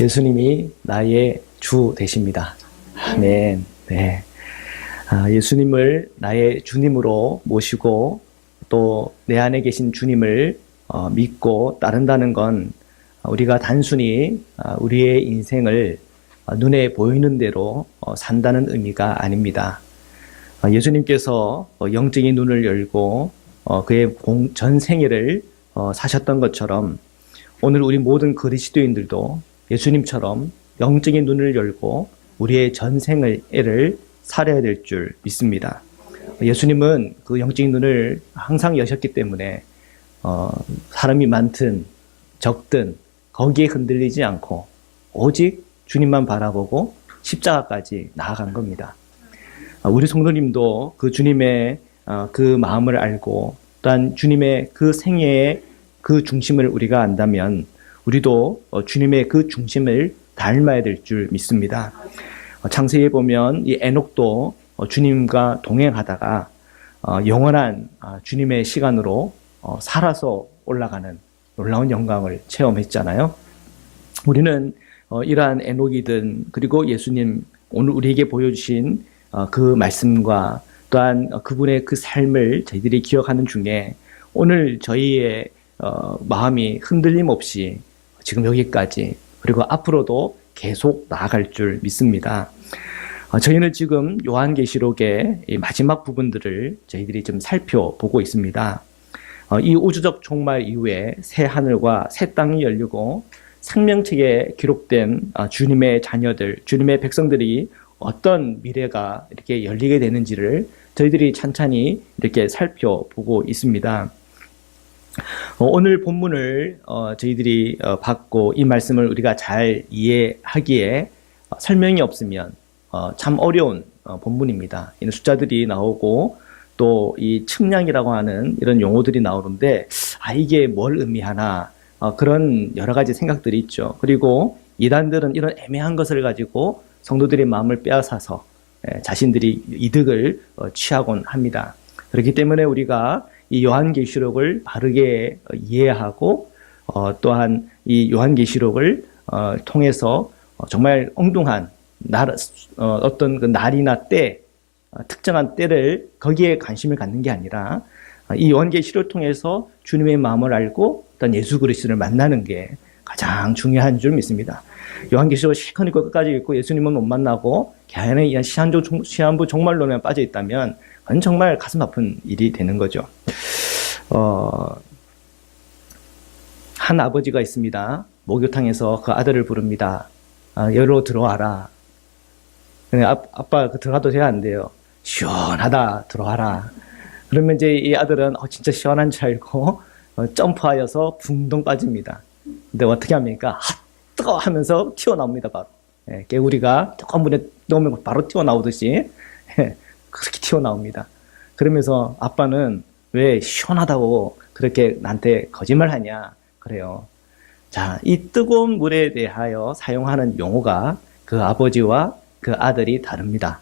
예수님이 나의 주 되십니다. 아멘. 네. 예수님을 나의 주님으로 모시고 또 내 안에 계신 주님을 믿고 따른다는 건 우리가 단순히 우리의 인생을 눈에 보이는 대로 산다는 의미가 아닙니다. 예수님께서 영적인 눈을 열고 그의 전 생애를 사셨던 것처럼 오늘 우리 모든 그리스도인들도 예수님처럼 영적인 눈을 열고 우리의 전생애를 살아야 될 줄 믿습니다. 예수님은 그 영적인 눈을 항상 여셨기 때문에 사람이 많든 적든 거기에 흔들리지 않고 오직 주님만 바라보고 십자가까지 나아간 겁니다. 우리 성도님도 그 주님의 그 마음을 알고 또한 주님의 그 생애의 그 중심을 우리가 안다면 우리도 주님의 그 중심을 닮아야 될 줄 믿습니다. 창세기에 보면 이 에녹도 주님과 동행하다가 영원한 주님의 시간으로 살아서 올라가는 놀라운 영광을 체험했잖아요. 우리는 이러한 에녹이든 그리고 예수님 오늘 우리에게 보여주신 그 말씀과 또한 그분의 그 삶을 저희들이 기억하는 중에 오늘 저희의 마음이 흔들림 없이 지금 여기까지 그리고 앞으로도 계속 나아갈 줄 믿습니다. 저희는 지금 요한계시록의 마지막 부분들을 저희들이 좀 살펴보고 있습니다. 이 우주적 종말 이후에 새 하늘과 새 땅이 열리고 생명책에 기록된 주님의 자녀들, 주님의 백성들이 어떤 미래가 이렇게 열리게 되는지를 저희들이 찬찬히 이렇게 살펴보고 있습니다. 오늘 본문을 저희들이 받고 이 말씀을 우리가 잘 이해하기에 설명이 없으면 참 어려운 본문입니다. 이런 숫자들이 나오고 또 이 측량이라고 하는 이런 용어들이 나오는데 이게 뭘 의미하나 그런 여러 가지 생각들이 있죠. 그리고 이단들은 이런 애매한 것을 가지고 성도들의 마음을 빼앗아서 자신들이 이득을 취하곤 합니다. 그렇기 때문에 우리가 이 요한계시록을 바르게 이해하고 또한 이 요한계시록을 통해서 정말 엉뚱한 어떤 그 날이나 때 특정한 때를 거기에 관심을 갖는 게 아니라 이 요한계시록을 통해서 주님의 마음을 알고 어떤 예수 그리스도를 만나는 게 가장 중요한 줄 믿습니다. 요한계시록을 실컷 읽고 끝까지 읽고 예수님은 못 만나고 걔네 시한부 종말론에 빠져 있다면 그건 정말 가슴 아픈 일이 되는 거죠. 한 아버지가 있습니다. 목욕탕에서 그 아들을 부릅니다. 여기로 들어와라. 아빠 들어가도 돼야 안 돼요. 시원하다 들어와라. 그러면 이제 이 아들은 진짜 시원한 줄 알고 점프하여서 붕덩 빠집니다. 근데 어떻게 합니까? 뜨거워 하면서 튀어나옵니다. 바로. 개구리가 뜨거운 물에 넣으면 바로 튀어나오듯이 그렇게 튀어나옵니다. 그러면서 아빠는 왜 시원하다고 그렇게 나한테 거짓말하냐 그래요. 자, 이 뜨거운 물에 대하여 사용하는 용어가 그 아버지와 그 아들이 다릅니다.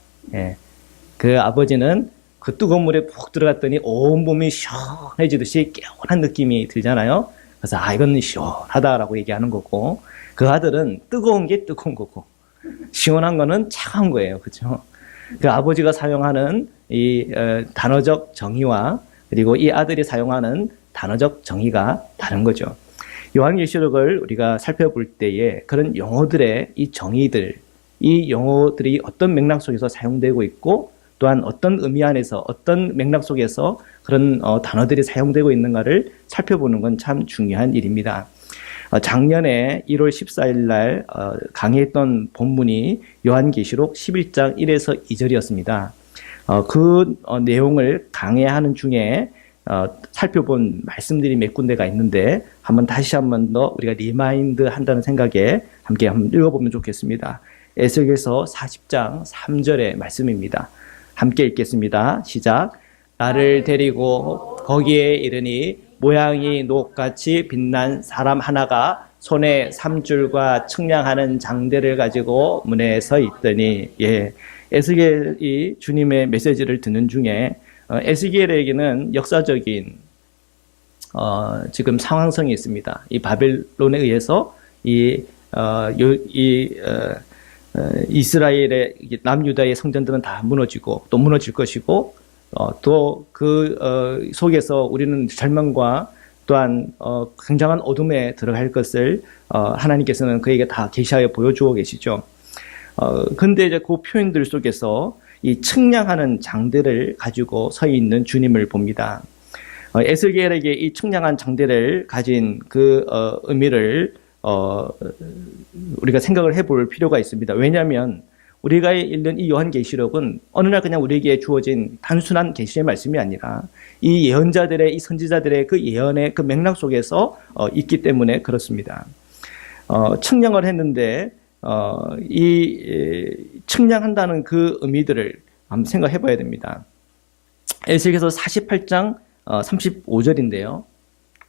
그 아버지는 그 뜨거운 물에 푹 들어갔더니 온몸이 시원해지듯이 개운한 느낌이 들잖아요. 그래서 이건 시원하다라고 얘기하는 거고 그 아들은 뜨거운 게 뜨거운 거고 시원한 거는 차가운 거예요. 그렇죠? 그 아버지가 사용하는 이 단어적 정의와 그리고 이 아들이 사용하는 단어적 정의가 다른 거죠. 요한계시록을 우리가 살펴볼 때에 그런 용어들의 이 정의들, 이 용어들이 어떤 맥락 속에서 사용되고 있고 또한 어떤 의미 안에서 어떤 맥락 속에서 그런 단어들이 사용되고 있는가를 살펴보는 건 참 중요한 일입니다. 작년에 1월 14일 날 강의했던 본문이 요한계시록 11장 1에서 2절이었습니다. 그 내용을 강의하는 중에 살펴본 말씀들이 몇 군데가 있는데 다시 한 번 더 우리가 리마인드 한다는 생각에 함께 한번 읽어보면 좋겠습니다. 에스겔서 40장 3절의 말씀입니다. 함께 읽겠습니다. 시작. 나를 데리고 거기에 이르니 모양이 녹같이 빛난 사람 하나가 손에 삼줄과 측량하는 장대를 가지고 문에 서 있더니 에스겔이 주님의 메시지를 듣는 중에 에스겔에게는 역사적인 지금 상황성이 있습니다. 이 바벨론에 의해서 이스라엘의 남유다의 성전들은 다 무너지고 또 무너질 것이고 또 그 속에서 우리는 절망과 또한 굉장한 어둠에 들어갈 것을 하나님께서는 그에게 다 계시하여 보여주고 계시죠. 근데 이제 그 표현들 속에서 이 측량하는 장대를 가지고 서 있는 주님을 봅니다. 에스겔에게 이 측량한 장대를 가진 그 의미를 우리가 생각을 해볼 필요가 있습니다. 왜냐하면 우리가 읽는 이 요한계시록은 어느 날 그냥 우리에게 주어진 단순한 계시의 말씀이 아니라 이 예언자들의, 이 선지자들의 그 예언의 그 맥락 속에서 있기 때문에 그렇습니다. 측량을 했는데 이 측량한다는 그 의미들을 한번 생각해 봐야 됩니다. 에스겔서 48장 35절인데요.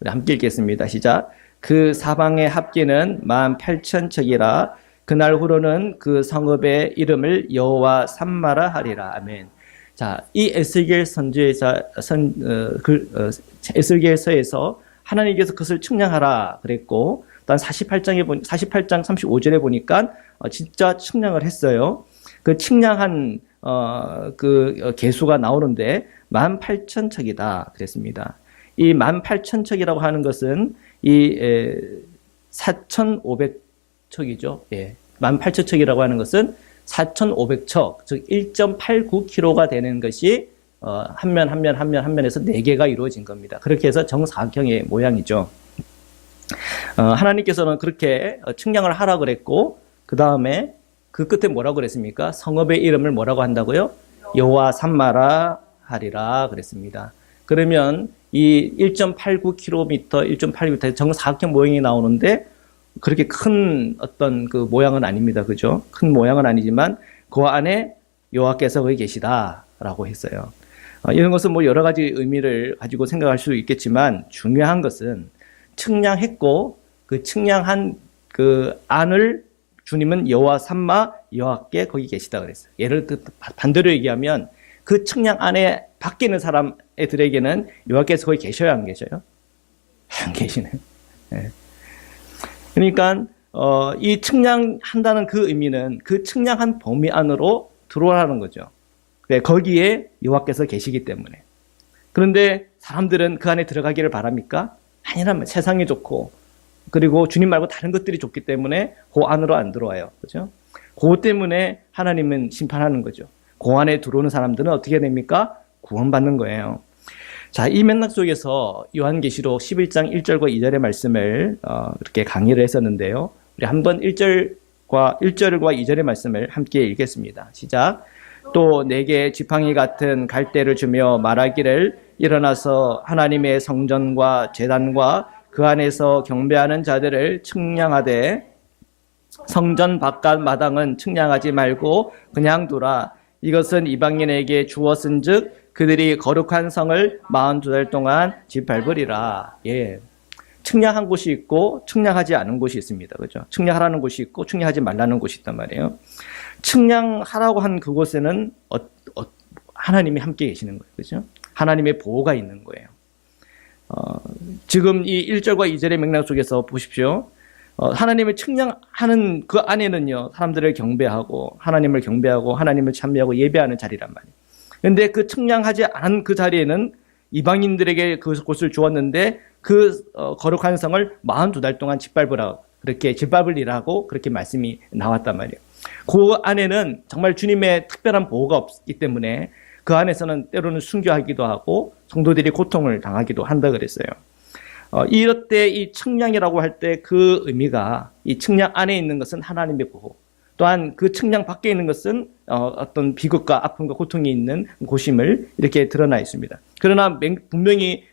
함께 읽겠습니다. 시작. 그 사방의 합계는 18,000척이라 그날 후로는 그 성읍의 이름을 여호와 삼마라 하리라. 아멘. 자, 이 에스겔 에스겔서에서 하나님께서 그것을 측량하라 그랬고, 또 48장 35절에 보니까 진짜 측량을 했어요. 그 측량한 그 개수가 나오는데 18,000척이다 그랬습니다. 이 18,000척이라고 하는 것은 이 4,500척이죠. 예. 18,000척이라고 하는 것은 4,500척, 즉 1.89km가 되는 것이 한 면에서 4개가 이루어진 겁니다. 그렇게 해서 정사각형의 모양이죠. 하나님께서는 그렇게 측량을 하라 그랬고, 그 다음에 그 끝에 뭐라고 그랬습니까? 성읍의 이름을 뭐라고 한다고요? 여호와 삼마라 하리라 그랬습니다. 그러면 이 1.89km, 1.8m 정사각형 모양이 나오는데 그렇게 큰 어떤 그 모양은 아닙니다. 그죠? 큰 모양은 아니지만 그 안에 여호와께서 거기 계시다라고 했어요. 이런 것은 뭐 여러 가지 의미를 가지고 생각할 수 있겠지만 중요한 것은 측량했고 그 측량한 그 안을 주님은 여호와 삼마 여호와께 거기 계시다 그랬어요. 예를 들어 반대로 얘기하면 그 측량 안에 밖에 있는 사람들에게는 여호와께서 거기 계셔야 안 계셔요? 안 계시네요. 네. 그러니까 이 측량한다는 그 의미는 그 측량한 범위 안으로 들어오라는 거죠. 거기에 여호와께서 계시기 때문에. 그런데 사람들은 그 안에 들어가기를 바랍니까? 아니라면 세상이 좋고 그리고 주님 말고 다른 것들이 좋기 때문에 그 안으로 안 들어와요. 그죠? 그것 때문에 하나님은 심판하는 거죠. 그 안에 들어오는 사람들은 어떻게 됩니까? 구원받는 거예요. 자, 이 맥락 속에서 요한계시록 11장 1절과 2절의 말씀을 이렇게 강의를 했었는데요. 우리 한번 1절과 2절의 말씀을 함께 읽겠습니다. 시작. 또 내게 지팡이 같은 갈대를 주며 말하기를 일어나서 하나님의 성전과 제단과 그 안에서 경배하는 자들을 측량하되 성전 바깥 마당은 측량하지 말고 그냥 두라. 이것은 이방인에게 주었은즉 그들이 거룩한 성을 42달 동안 짓밟으리라. 예. 측량한 곳이 있고 측량하지 않은 곳이 있습니다. 그죠? 측량하라는 곳이 있고 측량하지 말라는 곳이 있단 말이에요. 측량하라고 한 그곳에는 하나님이 함께 계시는 거예요. 그죠? 하나님의 보호가 있는 거예요. 지금 이 1절과 2절의 맥락 속에서 보십시오. 하나님을 측량하는 그 안에는요, 사람들을 경배하고, 하나님을 경배하고, 하나님을 찬미하고 예배하는 자리란 말이에요. 그런데 그 측량하지 않은 그 자리에는 이방인들에게 그곳을 주었는데 그 거룩한 성을 42달 동안 짓밟으라, 그렇게 짓밟으리라고 그렇게 말씀이 나왔단 말이에요. 그 안에는 정말 주님의 특별한 보호가 없기 때문에 그 안에서는 때로는 순교하기도 하고 성도들이 고통을 당하기도 한다 그랬어요. 이럴 때 이 측량이라고 할 때 그 의미가 이 측량 안에 있는 것은 하나님의 보호, 또한 그 측량 밖에 있는 것은 어떤 비극과 아픔과 고통이 있는 곳임을 이렇게 드러나 있습니다. 그러나 분명히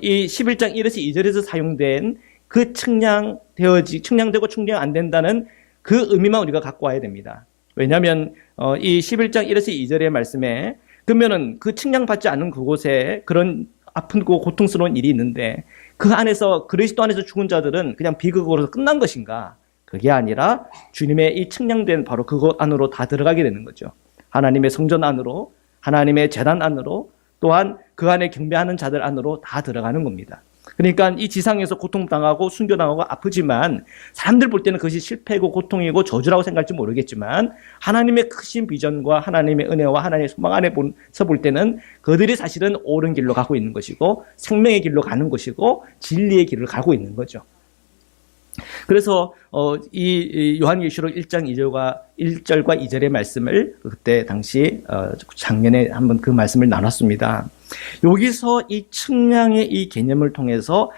이 11장 1에서 2절에서 사용된 그 측량되고 측량 안 된다는 그 의미만 우리가 갖고 와야 됩니다. 왜냐하면 이 11장 1에서 2절의 말씀에 그러면은 그 측량받지 않은 그곳에 그런 아프고 고통스러운 일이 있는데 그 안에서 그리스도 안에서 죽은 자들은 그냥 비극으로 끝난 것인가? 그게 아니라 주님의 이 측량된 바로 그곳 안으로 다 들어가게 되는 거죠. 하나님의 성전 안으로, 하나님의 제단 안으로, 또한 그 안에 경배하는 자들 안으로 다 들어가는 겁니다. 그러니까 이 지상에서 고통당하고 순교당하고 아프지만 사람들 볼 때는 그것이 실패고 고통이고 저주라고 생각할지 모르겠지만 하나님의 크신 비전과 하나님의 은혜와 하나님의 소망 안에서 볼 때는 그들이 사실은 옳은 길로 가고 있는 것이고 생명의 길로 가는 것이고 진리의 길을 가고 있는 거죠. 그래서 이 요한계시록 1장 1절과 2절의 말씀을 그때 당시 작년에 한번 그 말씀을 나눴습니다. 여기서 이 측량의 이 개념을 통해서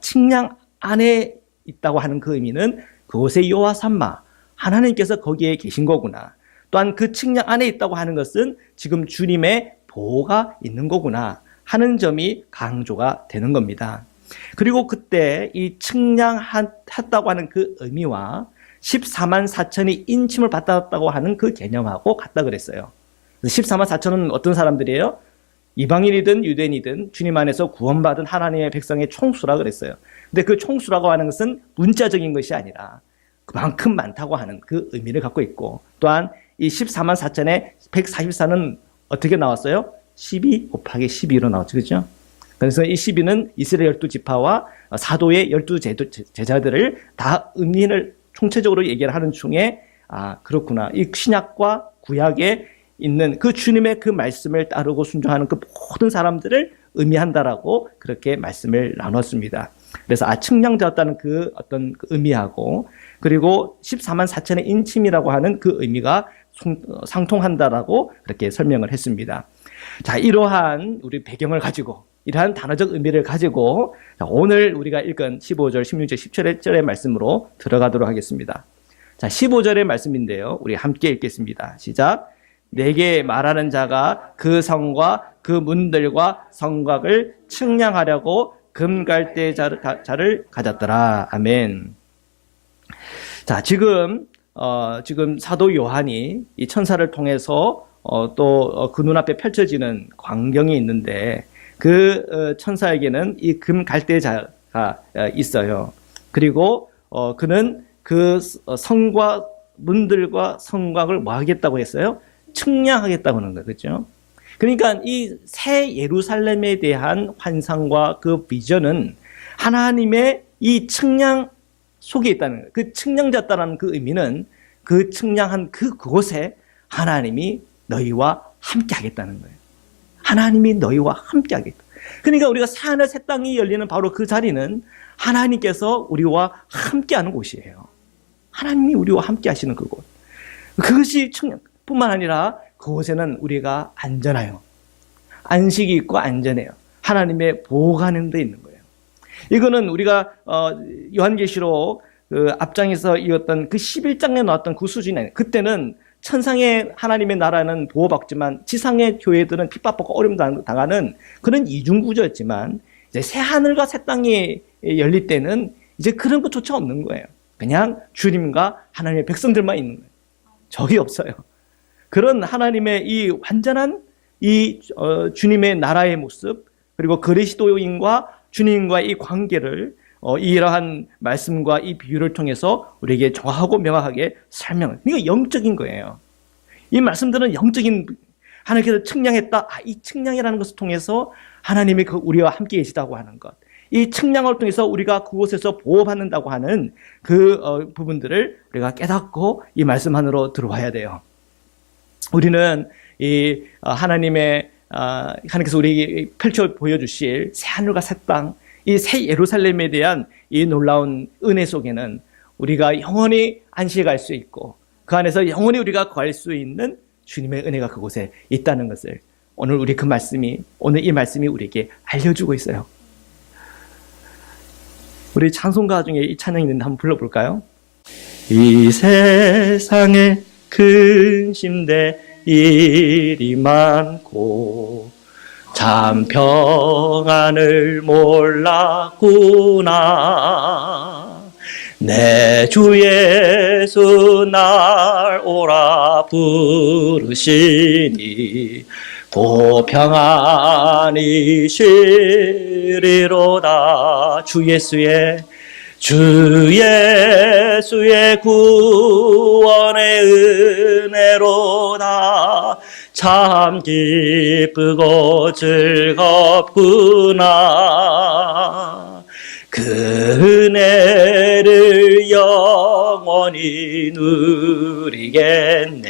측량 안에 있다고 하는 그 의미는 그곳의 여호와 삼마 하나님께서 거기에 계신 거구나. 또한 그 측량 안에 있다고 하는 것은 지금 주님의 보호가 있는 거구나 하는 점이 강조가 되는 겁니다. 그리고 그때 이 측량했다고 하는 그 의미와 14만 4천이 인침을 받았다고 하는 그 개념하고 같다 그랬어요. 14만 4천은 어떤 사람들이에요? 이방인이든 유대인이든 주님 안에서 구원받은 하나님의 백성의 총수라 그랬어요. 근데 그 총수라고 하는 것은 문자적인 것이 아니라 그만큼 많다고 하는 그 의미를 갖고 있고, 또한 이 14만 4천에 144는 어떻게 나왔어요? 12 곱하기 12로 나왔죠. 그렇죠? 그래서 이 12는 이스라엘 12지파와 사도의 12제자들을 다 의미를 총체적으로 얘기를 하는 중에 그렇구나. 이 신약과 구약에 있는 그 주님의 그 말씀을 따르고 순종하는 그 모든 사람들을 의미한다라고 그렇게 말씀을 나눴습니다. 그래서 측량되었다는 그 어떤 그 의미하고, 그리고 14만 4천의 인침이라고 하는 그 의미가 상통한다라고 그렇게 설명을 했습니다. 자, 이러한 우리 배경을 가지고, 이러한 단어적 의미를 가지고 오늘 우리가 읽은 15절, 16절, 17절의 말씀으로 들어가도록 하겠습니다. 자, 15절의 말씀인데요. 우리 함께 읽겠습니다. 시작. 내게 말하는 자가 그 성과 그 문들과 성곽을 측량하려고 금갈대자를 가졌더라. 아멘. 자, 지금 사도 요한이 이 천사를 통해서 또 그 눈앞에 펼쳐지는 광경이 있는데, 그 천사에게는 이 금갈대자가 있어요. 그리고 그는 그 성과 문들과 성곽을 뭐 하겠다고 했어요? 측량하겠다고 하는 거예요. 그렇죠? 그러니까 이 새 예루살렘에 대한 환상과 그 비전은 하나님의 이 측량 속에 있다는 거예요. 그 측량자다라는 그 의미는 그 측량한 그곳에 하나님이 너희와 함께 하겠다는 거예요. 하나님이 너희와 함께 하겠다. 그러니까 우리가 새 하늘 새 땅이 열리는 바로 그 자리는 하나님께서 우리와 함께 하는 곳이에요. 하나님이 우리와 함께 하시는 그곳. 그것이 뿐만 아니라 그곳에는 우리가 안전해요. 안식이 있고 안전해요. 하나님의 보호가 하는 데 있는 거예요. 이거는 우리가 요한계시록 그 앞장에서 이었던 그 11장에 나왔던 그 수준이 아니에요. 그때는 천상의 하나님의 나라는 보호받지만 지상의 교회들은 핍박받고 어려움 당하는 그런 이중구조였지만, 이제 새 하늘과 새 땅이 열릴 때는 이제 그런 것조차 없는 거예요. 그냥 주님과 하나님의 백성들만 있는 거예요. 적이 없어요. 그런 하나님의 이 완전한 이 주님의 나라의 모습, 그리고 그리스도인과 주님과의 이 관계를 이러한 말씀과 이 비유를 통해서 우리에게 정확하고 명확하게 설명을. 이거 영적인 거예요. 이 말씀들은 영적인, 하나님께서 측량했다. 이 측량이라는 것을 통해서 하나님이 우리와 함께 계시다고 하는 것. 이 측량을 통해서 우리가 그곳에서 보호받는다고 하는 그 부분들을 우리가 깨닫고 이 말씀 안으로 들어와야 돼요. 우리는 이 하나님께서 우리에게 펼쳐 보여주실 새 하늘과 새 땅, 이 새 예루살렘에 대한 이 놀라운 은혜 속에는 우리가 영원히 안식할 수 있고, 그 안에서 영원히 우리가 거할 수 있는 주님의 은혜가 그곳에 있다는 것을 오늘 오늘 이 말씀이 우리에게 알려주고 있어요. 우리 찬송가 중에 이 찬양이 있는데 한번 불러볼까요? 이 세상에 큰 심대 일이 많고 참 평안을 몰랐구나. 내 주 예수 날 오라 부르시니 고 평안이시리로다. 주 예수의 구원의 은혜로다. 참 기쁘고 즐겁구나. 그 은혜를 영원히 누리겠네.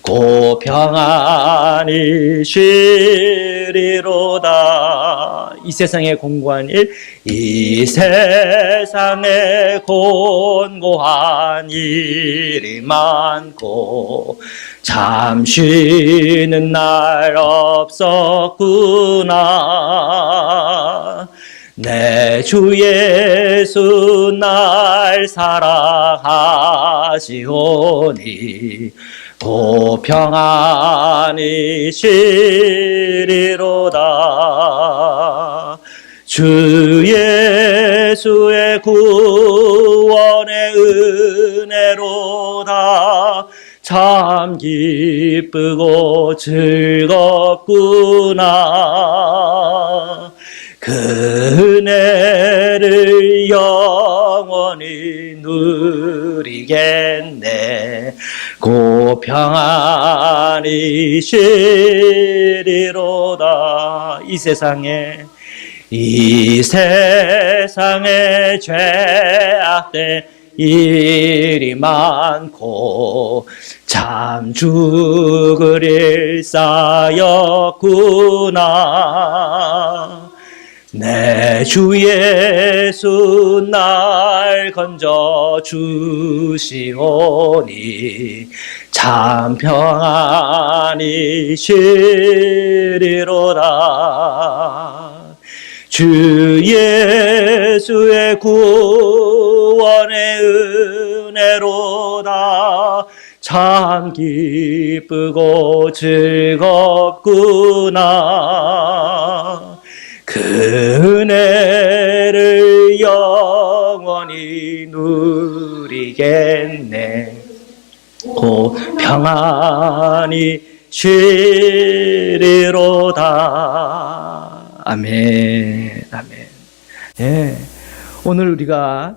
고 평안히 쉬리로다. 이 세상에 공고한 일, 이 세상에 곤고한 일이 많고 참 쉬는 날 없었구나. 내 주 예수 날 사랑하시오니 고 평안히 쉬리로다. 주 예수의 구원의 은혜로다. 참 기쁘고 즐겁구나. 그 은혜를 영원히 누리겠네. 고 평안히 쉬리로다. 이 세상에 죄악된 일이 많고 참 죽을 일 쌓였구나. 내 주 예수 날 건져 주시오니 참 평안히 쉬리로다. 주 예수의 구원의 은혜로다. 참 기쁘고 즐겁구나. 그 은혜를 영원히 누리겠네. 고 평안히 쉬리로다. 아멘. 아멘. 예. 오늘 우리가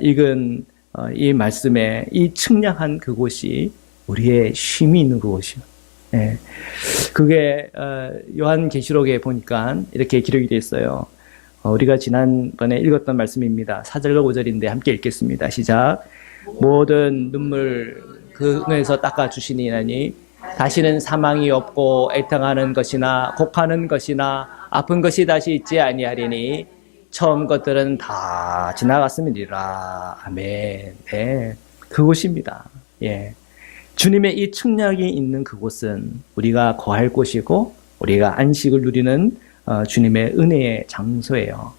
읽은 이 말씀에 이 측량한 그곳이 우리의 쉼이 있는 그곳이요. 예. 그게 요한계시록에 보니까 이렇게 기록이 되어 있어요. 우리가 지난번에 읽었던 말씀입니다. 4절과 5절인데 함께 읽겠습니다. 시작. 모든 눈물 그 눈에서 닦아주시니라니 다시는 사망이 없고 애통하는 것이나 곡하는 것이나 아픈 것이 다시 있지 아니하리니 처음 것들은 다 지나갔음이니라. 아멘. 네, 그곳입니다. 예. 주님의 이 측량이 있는 그곳은 우리가 거할 곳이고 우리가 안식을 누리는 주님의 은혜의 장소예요.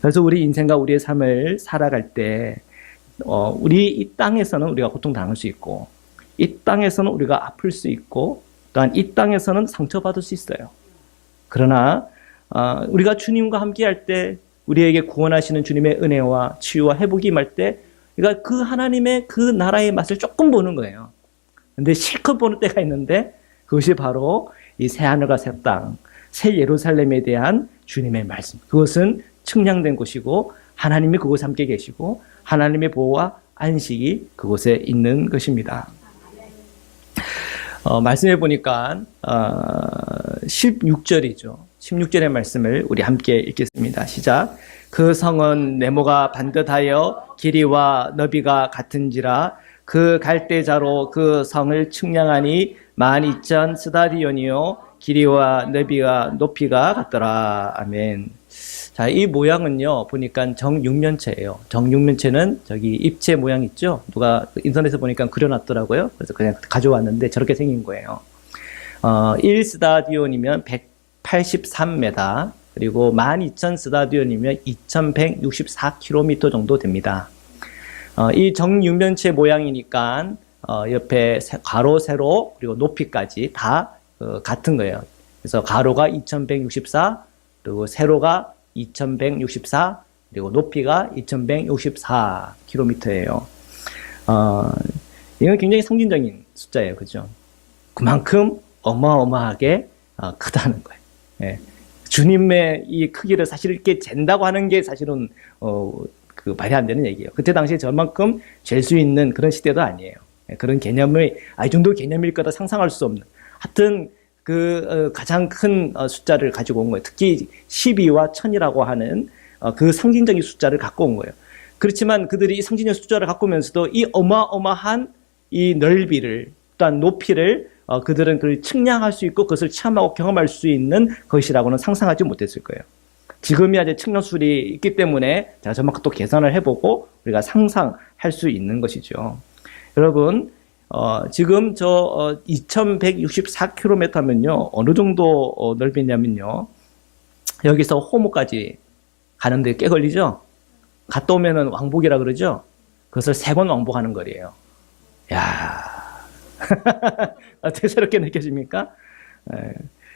그래서 우리 인생과 우리의 삶을 살아갈 때 우리 이 땅에서는 우리가 고통당할 수 있고 이 땅에서는 우리가 아플 수 있고 또한 이 땅에서는 상처받을 수 있어요. 그러나 우리가 주님과 함께할 때 우리에게 구원하시는 주님의 은혜와 치유와 회복이 임할 때 우리가 그 하나님의 그 나라의 맛을 조금 보는 거예요. 근데 실컷 보는 때가 있는데 그것이 바로 이 새하늘과 새 땅, 새 예루살렘에 대한 주님의 말씀. 그것은 측량된 곳이고 하나님이 그곳에 함께 계시고 하나님의 보호와 안식이 그곳에 있는 것입니다. 말씀해 보니까 16절이죠. 16절의 말씀을 우리 함께 읽겠습니다. 시작. 그 성은 네모가 반듯하여 길이와 너비가 같은지라 그 갈대자로 그 성을 측량하니 12,000 스타디온이요 길이와 너비가 높이가 같더라. 아멘. 자, 이 모양은요 보니까 정육면체예요. 정육면체는 저기 입체 모양 있죠. 누가 인터넷에 보니까 그려놨더라고요. 그래서 그냥 가져왔는데 저렇게 생긴 거예요. 1 스타디온이면 183m 그리고 12,000 스타디온이면 2,164km 정도 됩니다. 이 정육면체 모양이니까 옆에 가로, 세로, 그리고 높이까지 다 같은 거예요. 그래서 가로가 2,164, 그리고 세로가 2,164, 그리고 높이가 2,164km예요. 이건 굉장히 상징적인 숫자예요. 그죠? 그만큼 어마어마하게 크다는 거예요. 예. 주님의 이 크기를 사실 이렇게 잰다고 하는 게 사실은 그 말이 안 되는 얘기예요. 그때 당시에 저만큼 잴 수 있는 그런 시대도 아니에요. 그런 개념을 이 정도 개념일 거다 상상할 수 없는. 하여튼 그 가장 큰 숫자를 가지고 온 거예요. 특히 12와 1000이라고 하는 그 상징적인 숫자를 갖고 온 거예요. 그렇지만 그들이 이 상징적 숫자를 갖고 오면서도 이 어마어마한 이 넓이를 또한 높이를 그들은 그걸 측량할 수 있고 그것을 체험하고 경험할 수 있는 것이라고는 상상하지 못했을 거예요. 지금이야 이제 측량술이 있기 때문에 제가 저만큼 또 계산을 해보고 우리가 상상할 수 있는 것이죠. 여러분, 지금 저 2164km 하면요 어느 정도 넓이냐면요, 여기서 호모까지 가는데 꽤 걸리죠. 갔다 오면은 왕복이라 그러죠. 그것을 3번 왕복하는 거리예요. 야, 어떻게 새롭게 느껴집니까?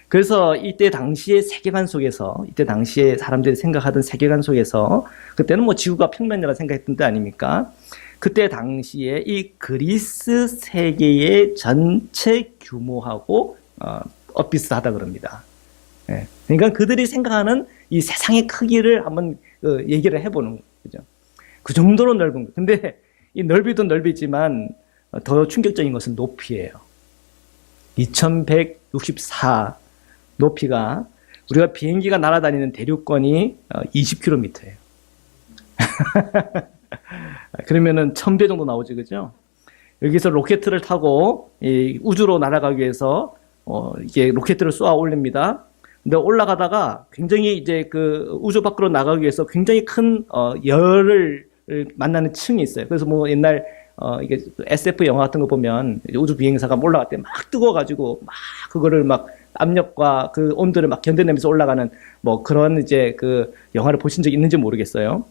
그래서 이때 당시의 세계관 속에서, 이때 당시에 사람들이 생각하던 세계관 속에서, 그때는 뭐 지구가 평면이라 생각했던 때 아닙니까? 그때 당시에 이 그리스 세계의 전체 규모하고 비슷하다 그럽니다. 그러니까 그들이 생각하는 이 세상의 크기를 한번 얘기를 해보는 거죠. 그 정도로 넓은 거. 근데 이 넓이도 넓이지만 더 충격적인 것은 높이예요. 2164 높이가, 우리가 비행기가 날아다니는 대륙권이 20km예요. 그러면은 1000배 정도 나오지, 그죠? 여기서 로켓을 타고 이 우주로 날아가기 위해서 이게 로켓을 쏘아 올립니다. 근데 올라가다가 굉장히 이제 그 우주 밖으로 나가기 위해서 굉장히 큰 열을 만나는 층이 있어요. 그래서 뭐 옛날 이게 SF 영화 같은 거 보면 우주 비행사가 올라갈 때 막 뜨거워가지고 막 그거를 막 압력과 그 온도를 막 견뎌내면서 올라가는 뭐 그런 이제 그 영화를 보신 적 있는지 모르겠어요.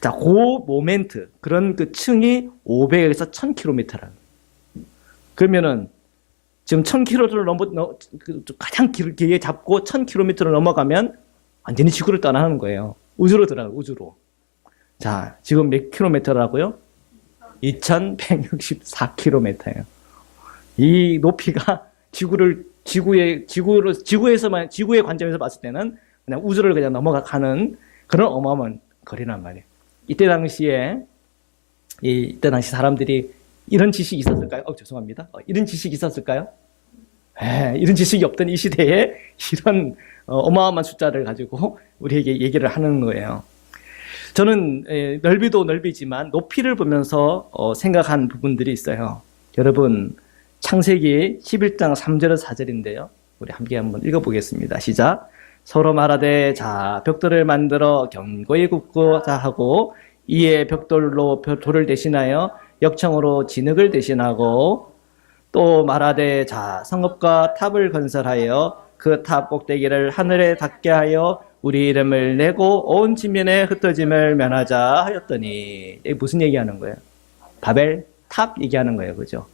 자, 그 모멘트, 그런 그 층이 500에서 1000km라는. 그러면은 지금 1000km를 가장 길게 잡고 1000km를 넘어가면 완전히 지구를 떠나는 거예요. 우주로 들어가요, 우주로. 자, 지금 몇 킬로미터라고요? 2164km예요. 이 높이가 지구의 관점에서 봤을 때는 그냥 우주를 그냥 넘어가는 그런 어마어마한 거리란 말이에요. 이때 당시 사람들이 이런 지식이 있었을까요? 죄송합니다. 이런 지식이 있었을까요? 이런 지식이 없던 이 시대에 이런 어마어마한 숫자를 가지고 우리에게 얘기를 하는 거예요. 저는 넓이도 넓이지만 높이를 보면서 생각한 부분들이 있어요. 여러분, 창세기 11장 3절 4절인데요. 우리 함께 한번 읽어보겠습니다. 시작. 서로 말하되 자 벽돌을 만들어 견고히 굽고자 하고 이에 벽돌로 돌을 대신하여 역청으로 진흙을 대신하고 또 말하되 자 성읍과 탑을 건설하여 그 탑 꼭대기를 하늘에 닿게 하여 우리 이름을 내고 온 지면에 흩어짐을 면하자 하였더니. 이게 무슨 얘기하는 거예요? 바벨 탑 얘기하는 거예요. 그죠?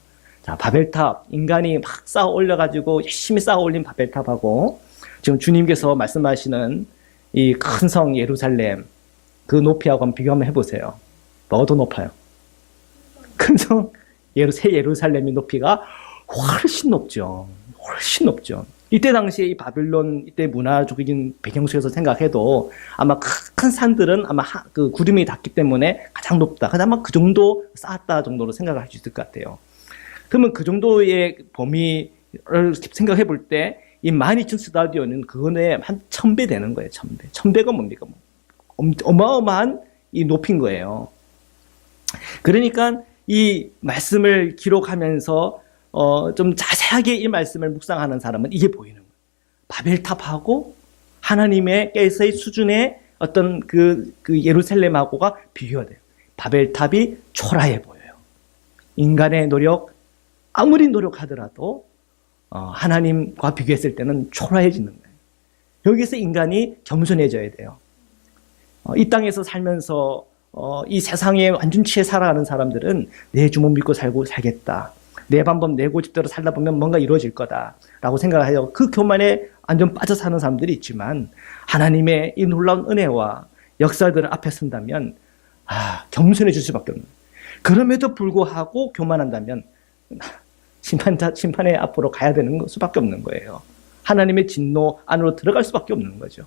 자, 바벨 탑, 인간이 막 쌓아 올려가지고 열심히 쌓아 올린 바벨 탑하고 지금 주님께서 말씀하시는 이 큰 성 예루살렘, 그 높이하고 한번 비교 한번 해보세요. 뭐가 더 높아요? 큰 성 새 예루살렘의 높이가 훨씬 높죠. 훨씬 높죠. 이때 당시에 이 바빌론 이때 문화적인 배경 속에서 생각해도 아마 큰 산들은 아마 그 구름이 닿기 때문에 가장 높다. 아마 그 정도 쌓았다 정도로 생각할 수 있을 것 같아요. 그러면 그 정도의 범위를 생각해 볼 때 이 12,000 스타디오는 그거에 한 1000배 되는 거예요. 1000배. 1000배가 뭡니까? 어마어마한 이 높인 거예요. 그러니까 이 말씀을 기록하면서 좀 자세하게 이 말씀을 묵상하는 사람은 이게 보이는 거예요. 바벨탑하고 하나님께서의 수준의 어떤 그 예루살렘하고가 비교가 돼요. 바벨탑이 초라해 보여요. 인간의 노력, 아무리 노력하더라도 하나님과 비교했을 때는 초라해지는 거예요. 여기서 인간이 겸손해져야 돼요. 이 땅에서 살면서 이 세상에 완전치에 살아가는 사람들은 내 주먹 믿고 살겠다. 내 방법, 내 고집대로 살다 보면 뭔가 이루어질 거다라고 생각하여 그 교만에 완전 빠져 사는 사람들이 있지만 하나님의 이 놀라운 은혜와 역사들 앞에 선다면 겸손해질 수밖에 없는 거예요. 그럼에도 불구하고 교만한다면 심판의 앞으로 가야 되는 수밖에 없는 거예요. 하나님의 진노 안으로 들어갈 수밖에 없는 거죠.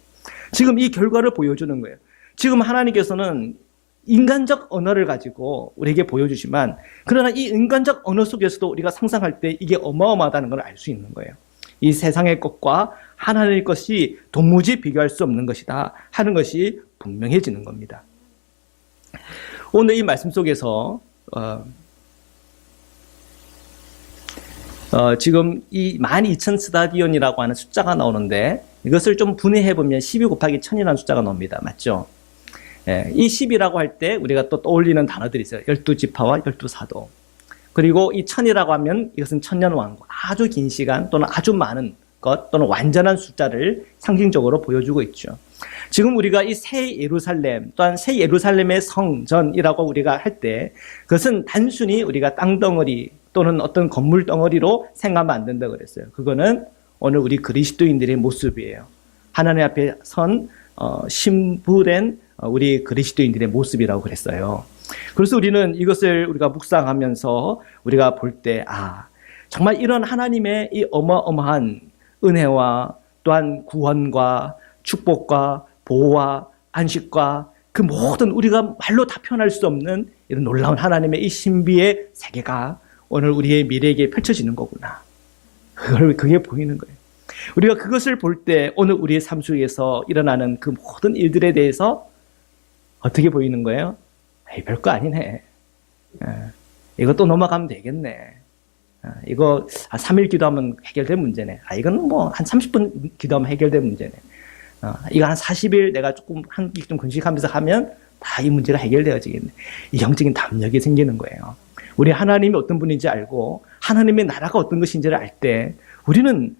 지금 이 결과를 보여주는 거예요. 지금 하나님께서는 인간적 언어를 가지고 우리에게 보여주지만 그러나 이 인간적 언어 속에서도 우리가 상상할 때 이게 어마어마하다는 걸 알 수 있는 거예요. 이 세상의 것과 하나님의 것이 도무지 비교할 수 없는 것이다 하는 것이 분명해지는 겁니다. 오늘 이 말씀 속에서 지금 이 12,000 스타디온이라고 하는 숫자가 나오는데 이것을 좀 분해해보면 12 곱하기 1000이라는 숫자가 나옵니다. 맞죠? 예, 이 10이라고 할 때 우리가 또 떠올리는 단어들이 있어요. 12지파와 12사도. 그리고 이 1000이라고 하면 이것은 천년왕국, 아주 긴 시간 또는 아주 많은 것 또는 완전한 숫자를 상징적으로 보여주고 있죠. 지금 우리가 이 새 예루살렘 또한 새 예루살렘의 성전이라고 우리가 할 때 그것은 단순히 우리가 땅덩어리 또는 어떤 건물 덩어리로 생각하면 안 된다고 그랬어요. 그거는 오늘 우리 그리스도인들의 모습이에요. 하나님 앞에 선 신부된 우리 그리스도인들의 모습이라고 그랬어요. 그래서 우리는 이것을 우리가 묵상하면서 우리가 볼 때 정말 이런 하나님의 이 어마어마한 은혜와 또한 구원과 축복과 보호와 안식과 그 모든 우리가 말로 다 표현할 수 없는 이런 놀라운 하나님의 이 신비의 세계가 오늘 우리의 미래에게 펼쳐지는 거구나. 그게 보이는 거예요. 우리가 그것을 볼 때 오늘 우리의 삶 속에서 일어나는 그 모든 일들에 대해서 어떻게 보이는 거예요? 별거 아니네. 이것도 넘어가면 되겠네. 이거 3일 기도하면 해결된 문제네. 이건 뭐 한 30분 기도하면 해결된 문제네. 이거 한 40일 내가 조금 한 끼 좀 금식하면서 하면 다 이 문제가 해결되어지겠네. 이 영적인 담력이 생기는 거예요. 우리 하나님이 어떤 분인지 알고 하나님의 나라가 어떤 것인지를 알 때 우리는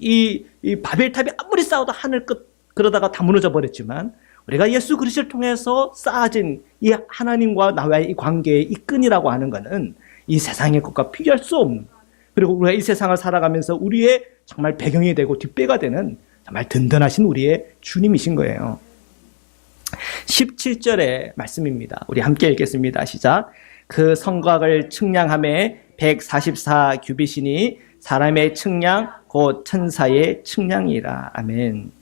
이 바벨탑이 아무리 쌓아도 하늘 끝 그러다가 다 무너져 버렸지만 우리가 예수 그리스도를 통해서 쌓아진 이 하나님과 나와의 이 관계의 이 끈이라고 하는 것은 이 세상의 것과 비교할 수 없는, 그리고 우리가 이 세상을 살아가면서 우리의 정말 배경이 되고 뒷배가 되는 정말 든든하신 우리의 주님이신 거예요. 17절의 말씀입니다. 우리 함께 읽겠습니다. 시작. 그 성곽을 측량함에 144 규빗이니 사람의 측량 곧 천사의 측량이라. 아멘.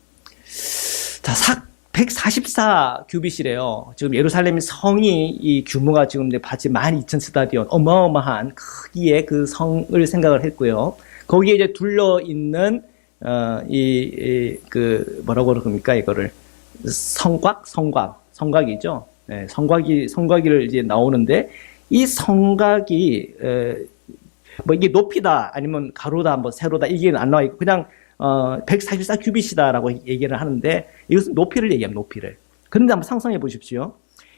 자, 144 규빗이래요. 지금 예루살렘 성이 이 규모가 지금 바지 12,000 스타디온, 어마어마한 크기의 그 성을 생각을 했고요. 거기에 이제 둘러 있는 그 뭐라고 그럽니까 이거를 성곽이죠. 네, 성곽이를 이제 나오는데 이 성곽이 뭐 이게 높이다 아니면 가로다 뭐 세로다 이게 안 나와 있고 그냥 144 규빗이다라고 얘기를 하는데 이것은 높이를 얘기합니다. 높이를. 그런데 한번 상상해 보십시오.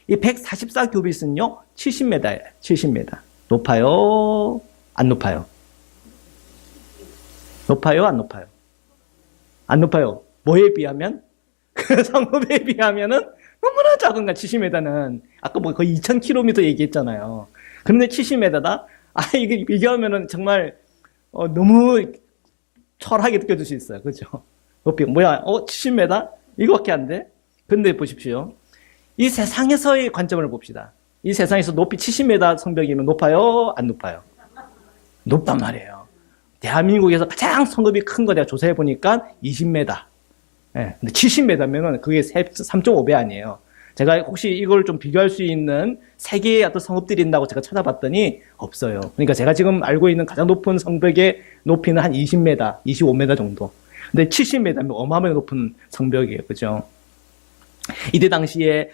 이 144 규빗은요 70m예요. 70m. 높아요? 안 높아요? 높아요? 안 높아요? 안 높아요. 뭐에 비하면? 그 성읍에 비하면은 너무나 작은 거야. 70m는 아까 뭐 거의 2,000km 얘기했잖아요. 그런데 70m다. 이게 비교하면은 정말 너무 철하게 느껴질 수 있어요. 그죠? 높이 뭐야? 70m? 이거밖에 안 돼? 근데 보십시오. 이 세상에서의 관점을 봅시다. 이 세상에서 높이 70m 성벽이면 높아요? 안 높아요? 높단 말이에요. 대한민국에서 가장 성읍이 큰 거 내가 조사해 보니까 20m. 예, 근데 70m면은 그게 3.5배 아니에요. 제가 혹시 이걸 좀 비교할 수 있는 세계의 어떤 성읍들이 있다고 제가 찾아봤더니 없어요. 그러니까 제가 지금 알고 있는 가장 높은 성벽의 높이는 한 20m, 25m 정도. 근데 70m면 어마어마하게 높은 성벽이에요. 그죠? 이때 당시에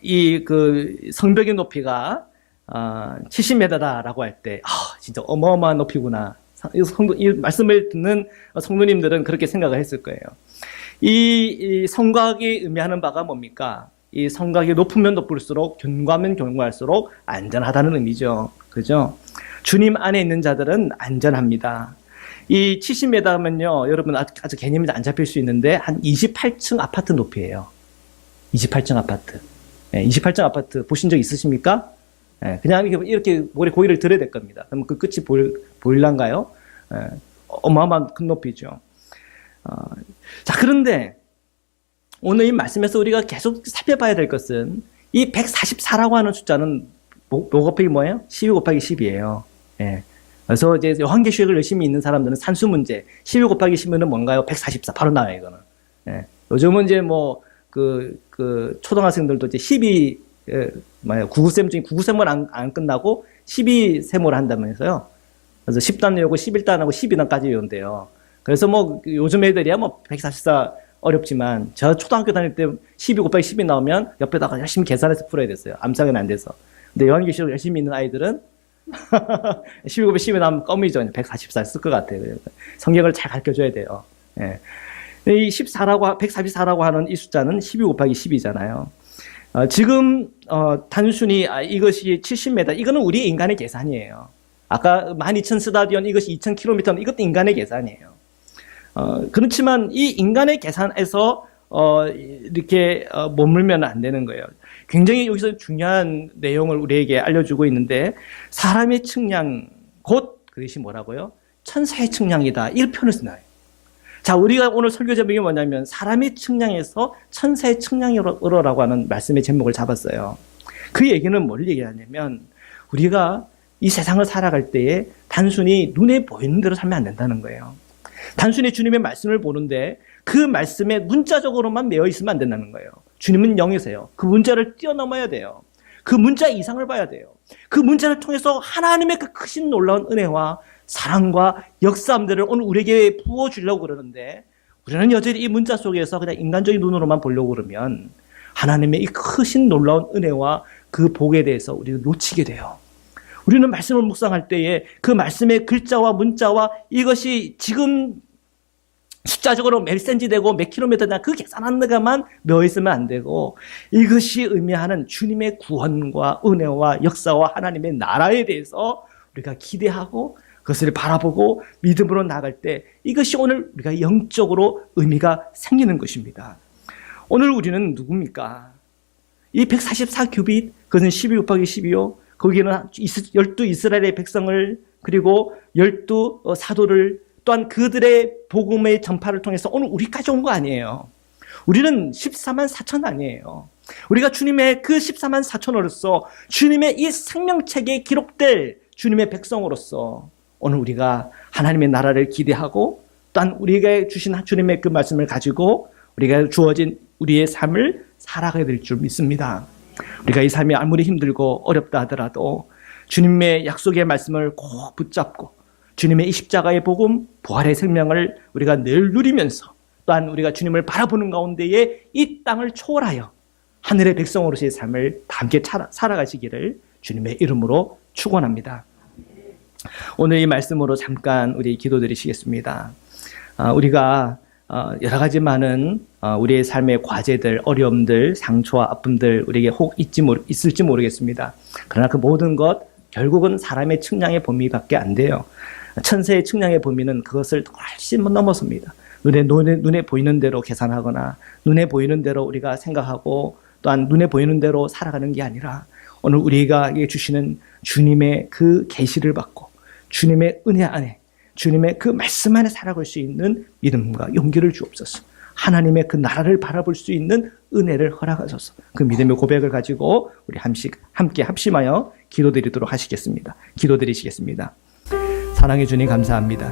이 그 성벽의 높이가 70m다라고 할 때 진짜 어마어마한 높이구나. 이 말씀을 듣는 성도님들은 그렇게 생각을 했을 거예요. 이 성곽이 의미하는 바가 뭡니까? 이 성곽이 높으면 높을수록 견고하면 견고할수록 안전하다는 의미죠. 그죠? 주님 안에 있는 자들은 안전합니다. 이 70m면요, 여러분 아주 개념이 안 잡힐 수 있는데 한 28층 아파트 높이예요. 28층 아파트. 28층 아파트 보신 적 있으십니까? 그냥 이렇게 모래 고리를 들어야 될 겁니다. 그러면 그 끝이 보일란가요? 어마어마한 큰 높이죠. 자, 그런데 오늘 이 말씀에서 우리가 계속 살펴봐야 될 것은 이 144라고 하는 숫자는 뭐 곱하기 뭐예요? 12 곱하기 10이에요. 그래서 이제 요한계시록을 열심히 읽는 사람들은 산수 문제 12 곱하기 10은 뭔가요? 144 바로 나와요, 이거는. 요즘은 이제 뭐 그 초등학생들도 이제 9구셈 중에 9구셈을 안 끝나고 12세모를 한다면서요. 그래서 10단 외우고 11단하고 12단까지 외운대요. 그래서 뭐 요즘 애들이야 뭐 144 어렵지만 저 초등학교 다닐 때 12 곱하기 10이 나오면 옆에다가 열심히 계산해서 풀어야 됐어요. 암산은 안 돼서. 근데 요한계시록 열심히 있는 아이들은 12 곱하기 10이 나오면 껌이죠. 144 쓸 것 같아요. 성경을 잘 가르쳐줘야 돼요. 예. 이 144라고 하는 이 숫자는 12 곱하기 10이잖아요. 지금 단순히 이것이 70m, 이거는 우리 인간의 계산이에요. 아까 12,000스타디온 이것이 2,000km, 이것도 인간의 계산이에요. 그렇지만 이 인간의 계산에서 이렇게 머물면 안 되는 거예요. 굉장히 여기서 중요한 내용을 우리에게 알려주고 있는데, 사람의 측량 곧 그것이 뭐라고요? 천사의 측량이다, 이 표현을 쓰나요? 자, 우리가 오늘 설교 제목이 뭐냐면 사람의 측량에서 천사의 측량으로라고 하는 말씀의 제목을 잡았어요. 그 얘기는 뭘 얘기하냐면, 우리가 이 세상을 살아갈 때에 단순히 눈에 보이는 대로 살면 안 된다는 거예요. 단순히 주님의 말씀을 보는데 그 말씀에 문자적으로만 매여 있으면 안 된다는 거예요. 주님은 영이세요. 그 문자를 뛰어넘어야 돼요. 그 문자 이상을 봐야 돼요. 그 문자를 통해서 하나님의 그 크신 놀라운 은혜와 사랑과 역사함들을 오늘 우리에게 부어주려고 그러는데, 우리는 여전히 이 문자 속에서 그냥 인간적인 눈으로만 보려고 그러면 하나님의 이 크신 놀라운 은혜와 그 복에 대해서 우리가 놓치게 돼요. 우리는 말씀을 묵상할 때에 그 말씀의 글자와 문자와 이것이 지금 숫자적으로 몇 센치 되고 몇 킬로미터나 그 계산하는 것만 매어 있으면 안 되고, 이것이 의미하는 주님의 구원과 은혜와 역사와 하나님의 나라에 대해서 우리가 기대하고 그것을 바라보고 믿음으로 나갈 때 이것이 오늘 우리가 영적으로 의미가 생기는 것입니다. 오늘 우리는 누굽니까? 이 144규빗, 그것은 12 곱하기 12요. 거기는 12 이스라엘의 백성을, 그리고 12 사도를, 또한 그들의 복음의 전파를 통해서 오늘 우리까지 온 거 아니에요. 우리는 14만 4천 아니에요. 우리가 주님의 그 14만 4천으로서 주님의 이 생명책에 기록될 주님의 백성으로서 오늘 우리가 하나님의 나라를 기대하고, 또한 우리에게 주신 주님의 그 말씀을 가지고 우리가 주어진 우리의 삶을 살아가야 될 줄 믿습니다. 우리가 이 삶이 아무리 힘들고 어렵다 하더라도 주님의 약속의 말씀을 꼭 붙잡고 주님의 이 십자가의 복음, 부활의 생명을 우리가 늘 누리면서, 또한 우리가 주님을 바라보는 가운데에 이 땅을 초월하여 하늘의 백성으로서의 삶을 함께 살아가시기를 주님의 이름으로 축원합니다. 오늘 이 말씀으로 잠깐 우리 기도드리시겠습니다. 우리가 여러 가지 많은 우리의 삶의 과제들, 어려움들, 상처와 아픔들 우리에게 혹 있을지 모르겠습니다. 그러나 그 모든 것 결국은 사람의 측량의 범위밖에 안 돼요. 천사의 측량의 범위는 그것을 훨씬 넘어섭니다. 눈에 보이는 대로 계산하거나 눈에 보이는 대로 우리가 생각하고 또한 눈에 보이는 대로 살아가는 게 아니라, 오늘 우리가 주시는 주님의 그 계시를 받고 주님의 은혜 안에, 주님의 그 말씀 안에 살아갈 수 있는 믿음과 용기를 주옵소서. 하나님의 그 나라를 바라볼 수 있는 은혜를 허락하소서. 그 믿음의 고백을 가지고 우리 함께 합심하여 기도드리도록 하시겠습니다. 기도드리시겠습니다. 사랑해 주님, 감사합니다.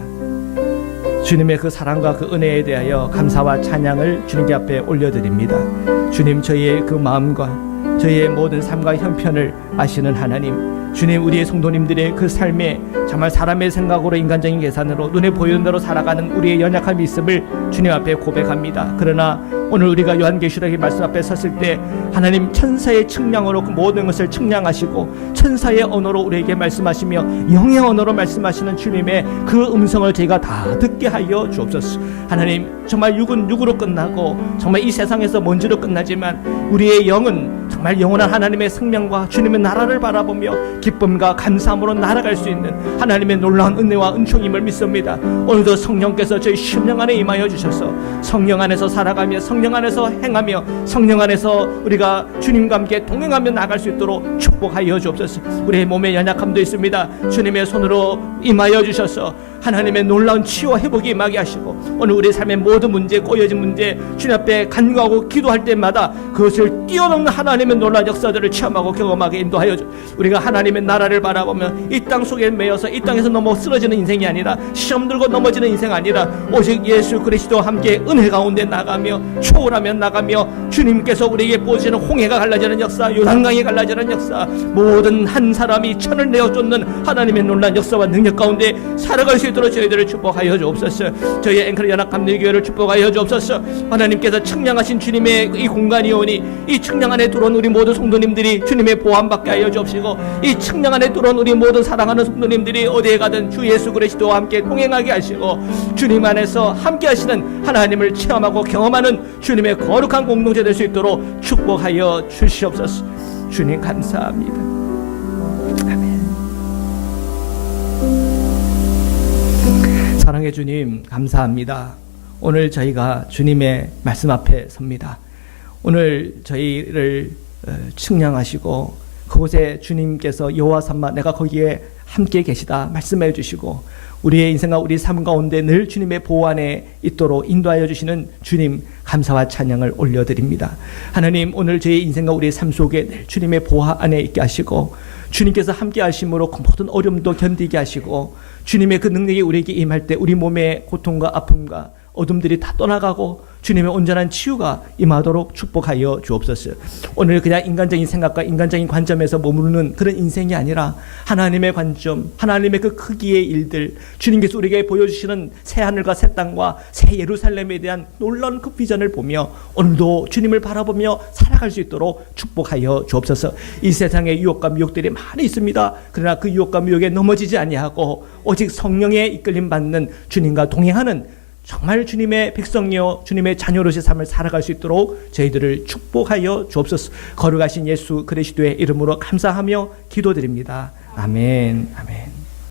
주님의 그 사랑과 그 은혜에 대하여 감사와 찬양을 주님께 앞에 올려드립니다. 주님, 저희의 그 마음과 저희의 모든 삶과 형편을 아시는 하나님, 주님, 우리의 성도님들의 그 삶에 정말 사람의 생각으로, 인간적인 계산으로 눈에 보이는 대로 살아가는 우리의 연약함이 있음을 주님 앞에 고백합니다. 그러나 오늘 우리가 요한계시록의 말씀 앞에 섰을 때 하나님 천사의 측량으로 그 모든 것을 측량하시고 천사의 언어로 우리에게 말씀하시며 영의 언어로 말씀하시는 주님의 그 음성을 저희가 다 듣게 하여 주옵소서. 하나님, 정말 육은 육으로 끝나고 정말 이 세상에서 먼지로 끝나지만 우리의 영은 정말 영원한 하나님의 생명과 주님의 나라를 바라보며 기쁨과 감사함으로 날아갈 수 있는 하나님의 놀라운 은혜와 은총임을 믿습니다. 오늘도 성령께서 저희 심령 안에 임하여 주셔서 성령 안에서 살아가며 성령 안에서 행하며 성령 안에서 우리가 주님과 함께 동행하며 나갈 수 있도록 축복하여 주옵소서. 우리의 몸에 연약함도 있습니다. 주님의 손으로 임하여 주셔서 하나님의 놀라운 치유와 회복이 임하게 하시고, 오늘 우리 삶의 모든 문제, 꼬여진 문제 주님 앞에 간구하고 기도할 때마다 그것을 뛰어넘는 하나님의 놀라운 역사들을 체험하고 경험하게 인도하여 주. 우리가 하나님의 나라를 바라보며 이 땅 속에 매여서 이 땅에서 넘어 쓰러지는 인생이 아니라, 시험 들고 넘어지는 인생 아니라, 오직 예수 그리스도와 함께 은혜 가운데 나가며 초월하며 나가며 주님께서 우리에게 보여주시는 홍해가 갈라지는 역사, 요단강이 갈라지는 역사, 모든 한 사람이 천을 내어 쫓는 하나님의 놀라운 역사와 능력 가운데 살아갈 수 있도록 저희들을 축복하여 주옵소서. 저희 앵커 연합감리교회를 축복하여 주옵소서. 하나님께서 측량하신 주님의 이 공간이 오니 이 측량 안에 들어온 우리 모든 성도님들이 주님의 보호받게 하여 주옵시고, 이 측량 안에 들어온 우리 모든 사랑하는 성도님들이 어디에 가든 주 예수 그리스도와 함께 동행하게 하시고, 주님 안에서 함께 하시는 하나님을 체험하고 경험하는 주님의 거룩한 공동체 될 수 있도록 축복하여 주시옵소서. 주님 감사합니다. 아멘. 사랑의 주님 감사합니다. 오늘 저희가 주님의 말씀 앞에 섭니다. 오늘 저희를 측량하시고 그곳에 주님께서 여호와 삼마 내가 거기에 함께 계시다 말씀해 주시고, 우리의 인생과 우리 삶 가운데 늘 주님의 보호 안에 있도록 인도하여 주시는 주님 감사와 찬양을 올려드립니다. 하나님, 오늘 저희 인생과 우리의 삶 속에 늘 주님의 보호 안에 있게 하시고, 주님께서 함께 하심으로 그 모든 어려움도 견디게 하시고, 주님의 그 능력이 우리에게 임할 때 우리 몸의 고통과 아픔과 어둠들이 다 떠나가고 주님의 온전한 치유가 임하도록 축복하여 주옵소서. 오늘 그냥 인간적인 생각과 인간적인 관점에서 머무르는 그런 인생이 아니라 하나님의 관점, 하나님의 그 크기의 일들, 주님께서 우리에게 보여주시는 새 하늘과 새 땅과 새 예루살렘에 대한 놀라운 그 비전을 보며 오늘도 주님을 바라보며 살아갈 수 있도록 축복하여 주옵소서. 이 세상에 유혹과 미혹들이 많이 있습니다. 그러나 그 유혹과 미혹에 넘어지지 아니하고 오직 성령의 이끌림 받는 주님과 동행하는 정말 주님의 백성이요 주님의 자녀로서의 삶을 살아갈 수 있도록 저희들을 축복하여 주옵소서. 거룩하신 예수 그리스도의 이름으로 감사하며 기도드립니다. 아멘. 아멘.